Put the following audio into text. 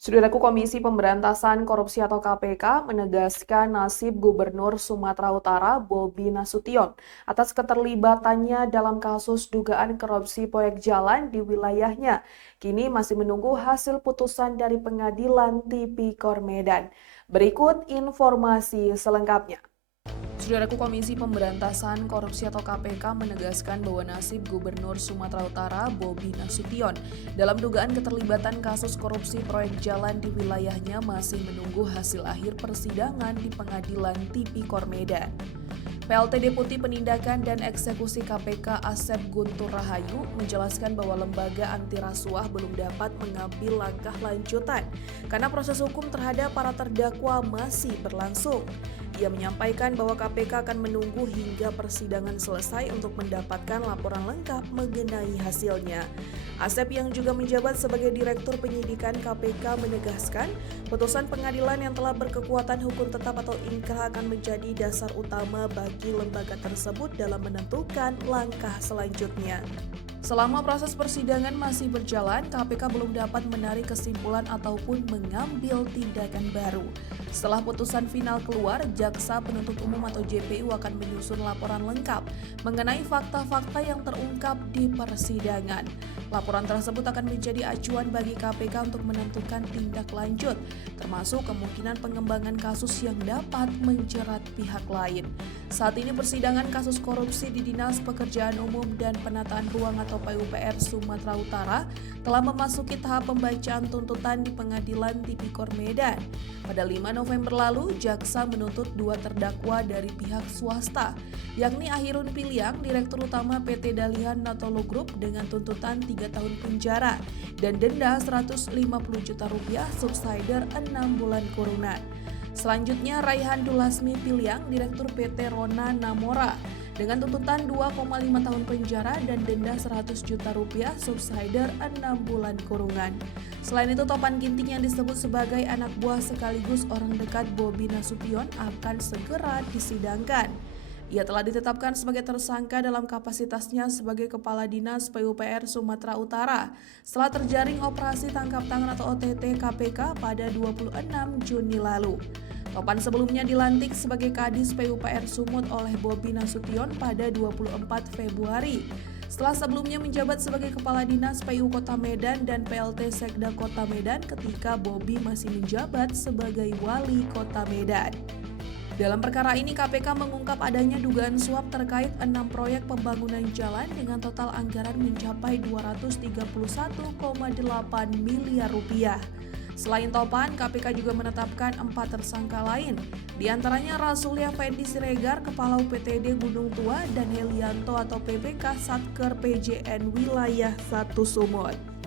Saudaraku, Komisi Pemberantasan Korupsi atau KPK menegaskan nasib Gubernur Sumatera Utara Bobi Nasution atas keterlibatannya dalam kasus dugaan korupsi proyek jalan di wilayahnya. Kini masih menunggu hasil putusan dari Pengadilan Tipikor Medan. Berikut informasi selengkapnya. Saudaraku, Komisi Pemberantasan Korupsi atau KPK menegaskan bahwa nasib Gubernur Sumatera Utara Bobi Nasution dalam dugaan keterlibatan kasus korupsi proyek jalan di wilayahnya masih menunggu hasil akhir persidangan di Pengadilan Tipikor Medan. PLT Deputi Penindakan dan Eksekusi KPK Asep Guntur Rahayu menjelaskan bahwa lembaga anti rasuah belum dapat mengambil langkah lanjutan karena proses hukum terhadap para terdakwa masih berlangsung. Ia menyampaikan bahwa KPK akan menunggu hingga persidangan selesai untuk mendapatkan laporan lengkap mengenai hasilnya. Asep yang juga menjabat sebagai Direktur Penyidikan KPK menegaskan, putusan pengadilan yang telah berkekuatan hukum tetap atau ingkrah akan menjadi dasar utama bagi lembaga tersebut dalam menentukan langkah selanjutnya. Selama proses persidangan masih berjalan, KPK belum dapat menarik kesimpulan ataupun mengambil tindakan baru. Setelah putusan final keluar, Jaksa Penuntut Umum atau JPU akan menyusun laporan lengkap mengenai fakta-fakta yang terungkap di persidangan. Laporan tersebut akan menjadi acuan bagi KPK untuk menentukan tindak lanjut, termasuk kemungkinan pengembangan kasus yang dapat menjerat pihak lain. Saat ini persidangan kasus korupsi di Dinas Pekerjaan Umum dan Penataan Ruang atau PUPR Sumatera Utara telah memasuki tahap pembacaan tuntutan di Pengadilan Tipikor Medan. Pada 5 November lalu, Jaksa menuntut 2 terdakwa dari pihak swasta, yakni Ahirun Piliang, Direktur Utama PT Dalihan Natolo Group dengan tuntutan 3 tahun penjara dan denda Rp150 juta subsidiar 6 bulan kurungan. Selanjutnya, Raihan Dulasmi Piliang, Direktur PT Rona Namora dengan tuntutan 2,5 tahun penjara dan denda Rp100 juta subsidiar 6 bulan kurungan. Selain itu, Topan Ginting yang disebut sebagai anak buah sekaligus orang dekat Bobi Nasution akan segera disidangkan. Ia telah ditetapkan sebagai tersangka dalam kapasitasnya sebagai Kepala Dinas PUPR Sumatera Utara setelah terjaring operasi tangkap tangan atau OTT KPK pada 26 Juni lalu. Topan sebelumnya dilantik sebagai Kadis PUPR Sumut oleh Bobi Nasution pada 24 Februari. Setelah sebelumnya menjabat sebagai Kepala Dinas PU Kota Medan dan PLT Sekda Kota Medan ketika Bobi masih menjabat sebagai Wali Kota Medan. Dalam perkara ini, KPK mengungkap adanya dugaan suap terkait 6 proyek pembangunan jalan dengan total anggaran mencapai Rp231,8 miliar. Selain Topan, KPK juga menetapkan 4 tersangka lain, di antaranya Rasulia Fendi Siregar, Kepala UPTD Gunung Tua, dan Helianto atau PPK Satker PJN Wilayah 1 Sumut.